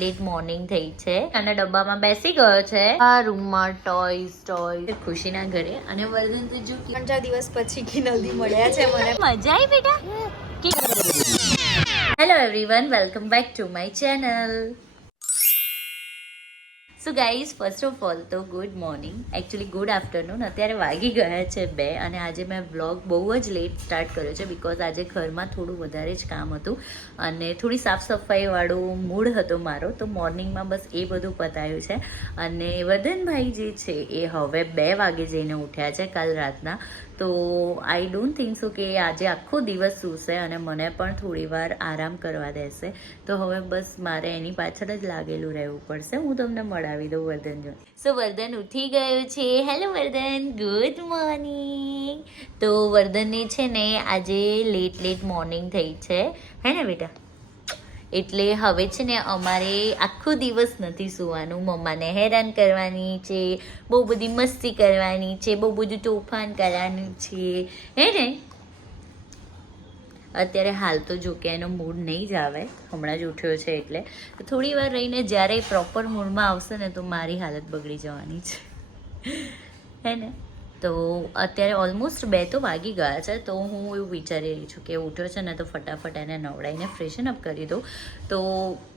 Late morning થઈ છે અને ડબ્બામાં બેસી ગયો છે આ રૂમમાં ટોયઝ ખુશીના ઘરે. અને વર્ધન તો જો 3-4 દિવસ પછી કિનલદી મળ્યા છે મને. મજા આવી બેટા. Hello everyone, welcome back to my channel. So guys, first of all તો good morning, actually good afternoon. અત્યારે વાગી ગયા છે 2 અને આજે મેં વ્લોગ બહુ જ લેટ સ્ટાર્ટ કર્યો છે બિકોઝ આજે ઘરમાં થોડું વધારે જ કામ હતું અને થોડી સાફ સફાઈવાળું મૂડ હતો મારો, તો મોર્નિંગમાં બસ એ બધું પતાવ્યું છે. અને વર્ધનભાઈ જે છે એ હવે 2 વાગે જઈને ઉઠ્યા છે કાલ રાતના, તો આઈ ડોન્ટ થિંક સો કે આજે આખો દિવસ સૂશે અને મને પણ થોડી વાર આરામ કરવા દેશે. તો હવે બસ મારે એની પાછળ જ લાગેલું રહેવું પડશે. હું તમને મળાવી દઉં વર્ધન જોડે. સો વર્ધન ઉઠી ગયો છે. હેલો વર્ધન, ગુડ મોર્નિંગ. તો વર્ધનને છે ને આજે લેટ મોર્નિંગ થઈ છે, હે ને બેટા? એટલે હવે છે ને અમારે આખો દિવસ નથી સૂવાનું, મમ્માને હેરાન કરવાની છે, બહુ બધી મસ્તી કરવાની છે, બહુ બધું તોફાન કરવાનું છે, હે ને? અત્યારે હાલ તો જો કે એનો મૂડ નહીં જ આવે, હમણાં જ ઉઠ્યો છે એટલે થોડી વાર રહીને જ્યારે પ્રોપર મૂડમાં આવશે ને તો મારી હાલત બગડી જવાની છે, હે ને? તો અત્યારે ઓલમોસ્ટ 2 તો વાગી ગયા છે, તો હું એવું વિચારી રહી છું કે ઉઠ્યો છે ને તો ફટાફટ એને નવડાવીને ફ્રેશન અપ કરી દઉં તો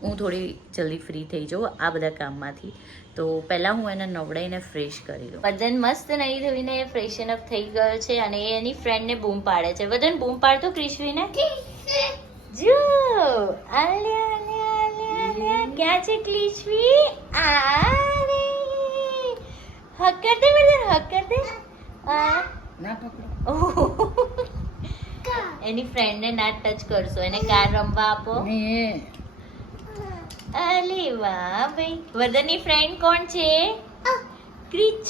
હું થોડી જલ્દી ફ્રી થઈ જાઉં આ બધા કામમાંથી. તો પહેલાં હું એને નવડાવીને ફ્રેશ કરી દઉં. વર્ધન મસ્ત નહીં ધોઈને ફ્રેશન અપ થઈ ગયો છે અને એ એની ફ્રેન્ડને બૂમ પાડે છે. વર્ધન બૂમ પાડતો ક્રિશ્વીને. જો આલ્યા આલ્યા આલ્યા, ક્યાં છે ક્રિશ્વી? આ રે, હક કર દે વર્ધન, હક કર દે. ના પકડો. એની ફ્રેન્ડને ના ટચ કરશો, એને કાર રમવા આપો. અલે વાહ ભાઈ. વર્ધનની ફ્રેન્ડ કોણ છે?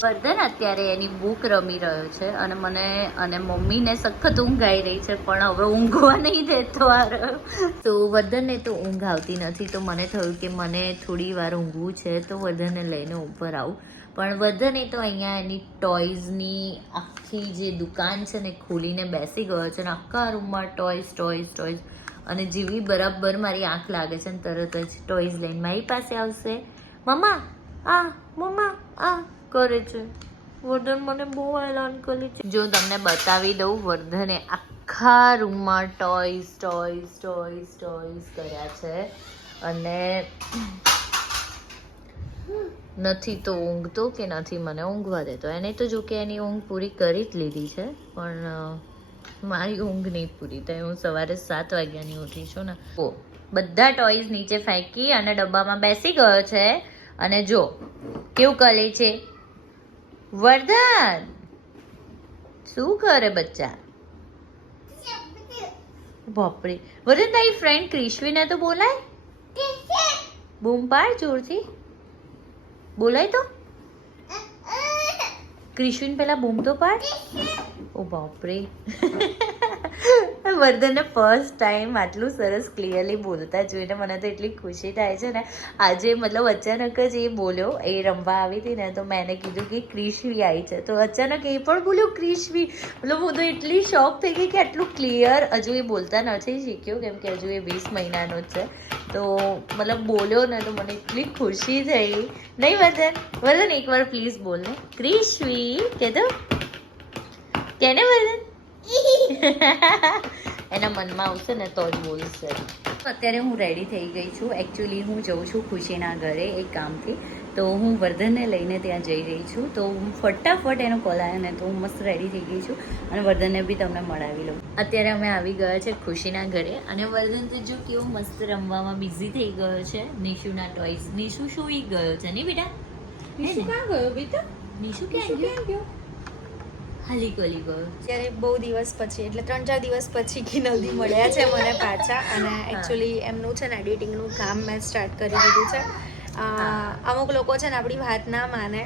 વર્ધન અત્યારે એની બુક રમી રહ્યો છે અને મને અને મમ્મીને સખત ઊંઘ આવી રહી છે, પણ હવે ઊંઘવા નહીં દેતો આ રહ્યો. તો વર્ધનને તો ઊંઘ આવતી નથી, તો મને થયું કે મને થોડી વાર ઊંઘવું છે તો વર્ધનને લઈને ઉપર આવું. પણ વર્ધને તો અહીંયા એની ટોયઝની આખી જે દુકાન છે ને ખોલીને બેસી ગયો છે અને આખા રૂમમાં ટોયઝ અને જેવી બરાબર મારી આંખ લાગે છે ને તરત જ ટોયઝ લઈને મારી પાસે આવશે. મમ્મા આ કરે છે. વર્ધન મને બહુ હેરાન કરે છે. જો તમને બતાવી દઉં, વર્ધને આખા રૂમમાં ટોયઝ કર્યા છે અને નથી તો ઊંઘતો કે નથી મને ઊંઘવા દેતો. એને તો જો કે એની ઊંઘ પૂરી કરી જ લીધી છે, પણ મારી ઊંઘ નહીં પૂરી થાય. હું સવારે 7 વાગ્યાની ઉઠી છું ને. બધા ટોયઝ નીચે ફેંકી અને ડબ્બામાં બેસી ગયો છે અને જો કેવું કરે છે. વર્ધન શું કરે બચ્ચા? બાપરે. વર્ધન તારી ફ્રેન્ડ ક્રિશ્વીને તો બોલાય, બૂમ પાડ જોરથી, બોલાય તો. ક્રિશ્વીન પેલા બૂમ તો પાડ. ઓ બાપરે. વર્ધનને ફર્સ્ટ ટાઈમ આટલું સરસ ક્લિયરલી બોલતા જોઈને મને તો એટલી ખુશી થાય છે ને. આજે મતલબ અચાનક જ એ બોલ્યો, એ રમવા આવી હતી ને તો મેં એને કીધું કે ક્રિશ્વી આવી છે, તો અચાનક એ પણ બોલ્યો ક્રિશ્વી. મતલબ હું તો એટલી શોક થઈ ગઈ કે આટલું ક્લિયર હજુ એ બોલતા નથી શીખ્યો, કેમ કે હજુ એ 20 મહિનાનો જ છે. તો મતલબ બોલ્યો ને તો મને એટલી ખુશી થઈ. નહીં વર્ધન એકવાર પ્લીઝ બોલ ને ક્રિશ્વી કે દો, કેને વર્ધન? એના મનમાં આવશે ને તો જ બોલશે. અત્યારે હું રેડી થઈ ગઈ છું. એકચ્યુઅલી હું જઉં છું ખુશીના ઘરે એક કામથી, તો હું વર્ધનને લઈને ત્યાં જઈ રહી છું. તો હું ફટાફટ એનો કોલ આવ્યો ને તો હું મસ્ત રેડી થઈ ગઈ છું અને વર્ધનને બી તમને મળાવી લઉં. અત્યારે અમે આવી ગયા છે ખુશીના ઘરે અને વર્ધન તો જો કેવો મસ્ત રમવામાં બિઝી થઈ ગયો છે નિશુના ટોયઝ. નિશુ સૂઈ ગયો છે ને બેટા? નિશુ ક્યાં ગયો બેટા? નિશુ ક્યાં ગયો? હાલી કોલી ગયો. ત્યારે બહુ દિવસ પછી એટલે 3-4 દિવસ પછી કિનલદી મળ્યા છે મને પાછા. અને એકચ્યુઅલી એમનું છે ને એડિટિંગનું કામ મેં સ્ટાર્ટ કરી દીધું છે. અમુક લોકો છે ને આપણી વાત ના માને,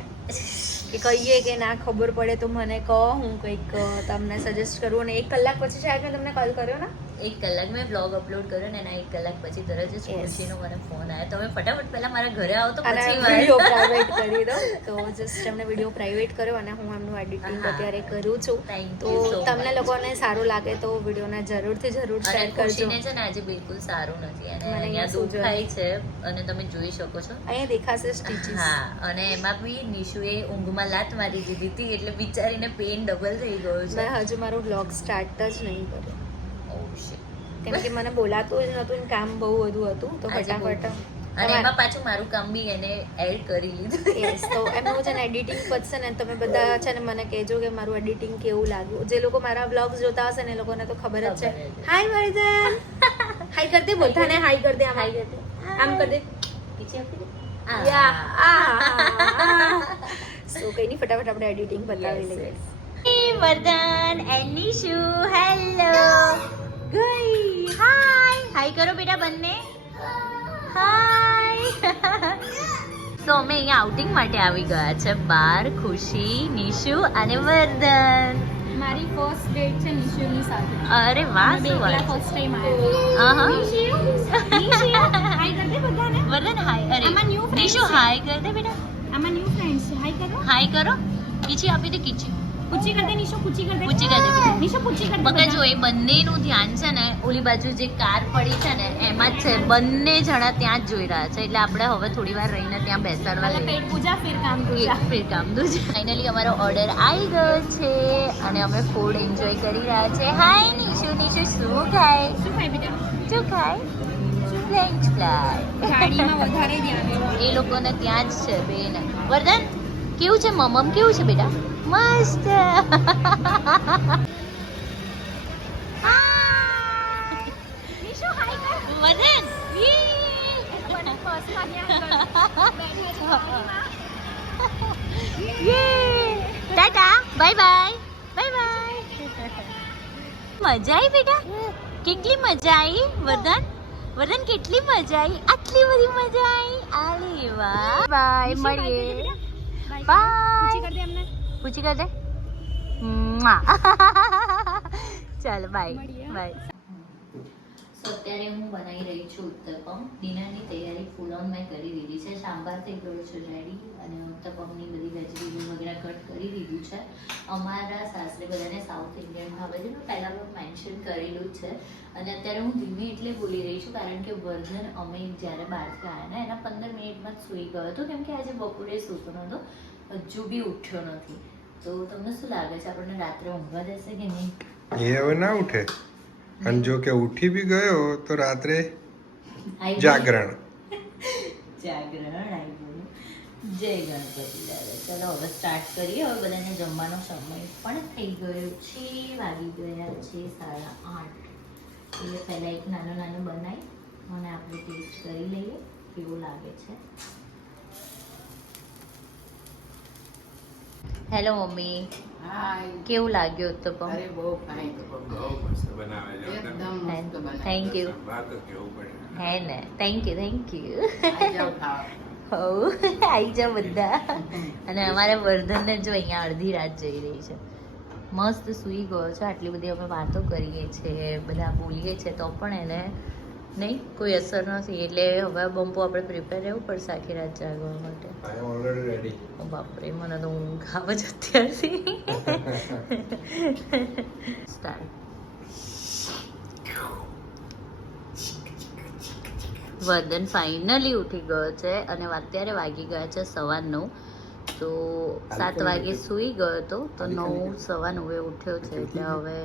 કે કહીએ કે ના ખબર પડે તો મને કહો, હું કંઈક તમને સજેસ્ટ કરું. અને 1 કલાક પછી શાયદ મેં તમને કોલ કર્યો ને, 1 કલાક મેં બ્લોગ અપલોડ કર્યો ને એના 1 કલાક પછી તરત જ ખુશીનો મને ફોન આવ્યો. તમે ફટાફટ પહેલા મારા ઘરે આવો તો અને પછી વિડીયો પ્રાઇવેટ કરી દો. તો જસ્ટ એમને વિડીયો પ્રાઇવેટ કર્યો અને હું એમનું એડિટિંગ અત્યારે કરું છું. Thank તો you so તમને much. લોકોને સારું લાગે તો વિડીયોને જરૂર અને શેર કરજો. ખુશીને છે ને આજે બિલકુલ સારું નથી અને મને અહીંયા શું દુખાય છે અને તમે જોઈ શકો છો. અહીંયા દેખાશે સ્ટીચીસ. હા, અને એમાં બી નિશુએ ઊંઘમાં લાત મારી દીધી હતી એટલે બિચારીને પેન ડબલ થઈ ગયો છે. મેં હજુ મારું બ્લોગ સ્ટાર્ટ જ નહીં કર્યો Oh, shit. કેમ કે મને બોલાતું જ નહોતું ને કામ બહુ વધુ હતું તો આજે બહુ. ફટાફટ અને એમાં પાછું મારું કામ બી એને એડ કરી લીધું. યસ તો એમનું છે ને એડિટિંગ પતશે ને તમે બધા છે ને મને કહેજો કે મારું એડિટિંગ કેવું લાગ્યું. જે લોકો મારા બ્લોગ્સ જોતા હશે ને એ લોકોને તો ખબર જ છે. ખબર જ છે. હાય વર્ધન, હાય કર દે બધાને, હાય કર દે, આમ હાય કર દે. આમ કર દે. પીછે આપી દે. સો કઈ નહીં, ફટાફટ આપણે એડિટિંગ બતાવી લઈએ. Hey, Vardhan and Nishu, hello. ગઈ. હાય કરો બેટા બંને. હાય. તો અમે અહીંયા આઉટિંગ માટે આવી ગયા છે બહાર. ખુશી, નિશુ અને વર્ધન. મારી ફર્સ્ટ ડેટ છે નિશુની સાથે. અરે વાહ, શું વાત છે. ફર્સ્ટ ટાઈમ આવ્યા. આહા. હાય કર દે બધાને. વર્ધન હાય. અરે આમાં new friends નિશુ છે. હાય કર દે બેટા. આમાં ન્યૂ ફ્રેન્ડ્સ છે. હાય કરો. હાય કરો. કીચી આપી દે કીચી. પૂછી કર દે નિશુ, પૂછી કર દે. પૂછી કર દે, પૂછી. નિશુ પૂછી કર દે. મગર જો એ બંનેનું ધ્યાન છે ને ઓલી બાજુ જે કાર પડી છે ને એમાં જ છે. બંને જણા ત્યાં જ જોઈ રહ્યા છે એટલે આપણે હવે થોડી વાર રહીને ત્યાં બેસાડવા એટલે લઈએ. પેટ પૂજા ફિર કામ પૂજા. ફિર કામ દૂજ. ફાઇનલી અમારો ઓર્ડર આવી ગયો છે અને અમે ફૂડ એન્જોય કરી રહ્યા છે. હાય નિશુ. નિશુ શું ખાય? શું ખાય બેટા? શું ખાય? French fry. ગાડીમાં વધારે ધ્યાન દેવાનું. એ લોકોને ત્યાં જ છે બેન. વર્ધન કેવું છે? મમમ કેવું છે બેટા? મસ્ત. નિશુ હાય કર. વર્ધન મને ફર્સ્ટમાં ધ્યાન કર. બેઠા છે ગાડીમાં. Tata bye bye bye bye. મજા આવી બેટા? કેટલી મજા આવી વર્ધન? વર્ધન કેટલી મજા આવી? આટલી બધી મજા આવી? અરે વાહ. બાય, મળીએ. બાય. પૂછી કર દે એમને. પૂછી કર દે. મ્વા. ચાલો બાય મળીએ. બાય. સો અત્યારે હું બનાવી રહી છું ઉત્તપમ. ડિનરની તૈયારી ફૂલ ઓન મેં કરી દીધી છે. સાંભાર થઈ ગયો છે રેડી અને ઉત્તપમની બધી વેજીટેબલ વગેરે કટ કરી દીધું છે. અમારા સાસરે બધાને સાઉથ ઇન્ડિયન ભાવે છે. મેં પહેલાં પણ મેન્શન કરેલું જ છે અને અત્યારે હું ધીમે એટલે બોલી રહી છું કારણ કે વર્ધન અમે જ્યારે બહારથી આવ્યા ને એના 15 મિનિટમાં જ સૂઈ ગયો હતો કેમ કે આજે બપોરે સૂતો નહોતો, હજુ બી ઉઠ્યો નથી. તો તમને શું લાગે છે આપણને રાત્રે ઊંઘવા દેશે કે નહીં? એ હવે ના ઉઠે અને જો કે ઉઠી બી ગયો તો રાત્રે આઈ જાગરણ. જાગરણ આવી ગયું. જય ગણપતિ દાદા. ચલો હવે સ્ટાર્ટ કરીએ. હવે બધાને જમવાનો સમય પણ થઈ ગયો છે. વાગી ગયા છે 8:30. એટલે પહેલાં એક નાનું નાનું બનાવી અને આપણે ટેસ્ટ કરી લઈએ કેવું લાગે છે. હેલો મમ્મી, હાય. કેવું લાગ્યું ઉત્તપમ? અરે બહુ ફાઇન. બહુ મસ્ત બનાવે છે. એકદમ મસ્ત બનાવ્યું. Thank you. વાત તો કેવું પડે. હે ને, થેન્ક યુ થેન્ક યુ. આઈ જાઓ ખાવા. હવ આવી જાઓ બધા. અને અમારે વર્ધનને જો અહીંયા અડધી રાત જઈ રહી છે. મસ્ત સૂઈ ગયો છે. આટલી બધી અમે વાતો કરીએ છીએ, બધા બોલીએ છીએ તો પણ એને નહીં કોઈ અસર નથી. એટલે હવે બમ્પો આપણે પ્રિપેર રહેવું પડશે આખી રાત જાગવા માટે. આઈ એમ ઓલરેડી રેડી. ઓ બાપરે, મને તો ઊંઘ આવે જ અત્યારથી. સ્ટાર્ટ. વર્ધન ફાઇનલી ઉઠી ગયો છે અને અત્યારે વાગી ગયા છે 9:15. તો 7 વાગે સૂઈ ગયો હતો તો 9:15 ઉઠ્યો છે એટલે હવે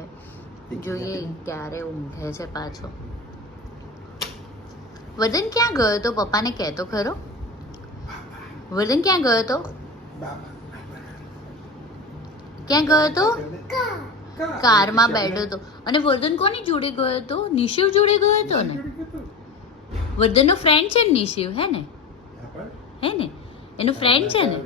જોઈએ ક્યારે ઊંઘે છે પાછો. વર્ધન ક્યાં ગયો હતો? પપ્પાને કહેતો ખરો. વર્ધન ક્યાં ગયો હતો? ક્યાં ગયો હતો? કારમાં બેઠો હતો. અને વર્ધન કોની જોડે ગયો હતો? નિશિવ જોડે ગયો હતો ને. વર્ધનનો ફ્રેન્ડ છે ને નિશિવ, હે ને? હે ને? એનો ફ્રેન્ડ છે ને.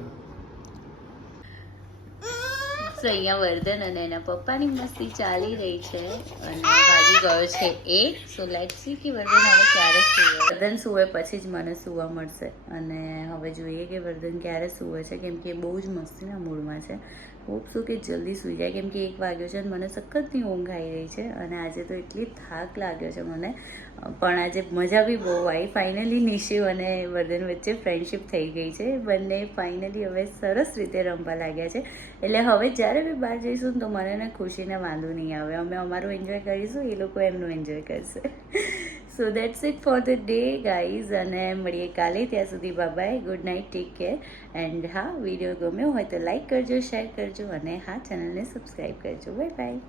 સો અહીંયા વર્ધન અને એના પપ્પાની મસ્તી ચાલી રહી છે અને વાગી ગયો છે 8. સો લેટ્સ સી કે વર્ધન હવે ક્યારે સૂવે. વર્ધન સૂવે પછી જ મને સૂવા મળશે અને હવે જોઈએ કે વર્ધન ક્યારે સૂવે છે કેમ કે બહુ જ મસ્તીના મૂડમાં છે. હોપ છું કે જલ્દી સૂઈ જાય, કેમ કે 1 વાગ્યો છે અને મને સખતની ઊંઘ આવી રહી છે અને આજે તો એટલી થાક લાગ્યો છે મને. પણ આજે મજા બી બહુ આવી. ફાઇનલી નિશિવ અને વર્ધન વચ્ચે ફ્રેન્ડશિપ થઈ ગઈ છે. બંને ફાઇનલી હવે સરસ રીતે રમવા લાગ્યા છે. એટલે હવે જ્યારે બી બહાર જઈશું ને તો મને ને ખુશીને વાંધો નહીં આવે. અમે અમારું એન્જોય કરીશું, એ લોકો એમનું એન્જોય કરશે. So that's it for the day guys, અને મળીએ કાલે. ત્યાં સુધી bye, good night, take care. And હા, વિડીયો ગમ્યો હોય તો લાઈક કરજો, શેર કરજો અને હા, ચેનલને સબસ્ક્રાઈબ કરજો. Bye bye.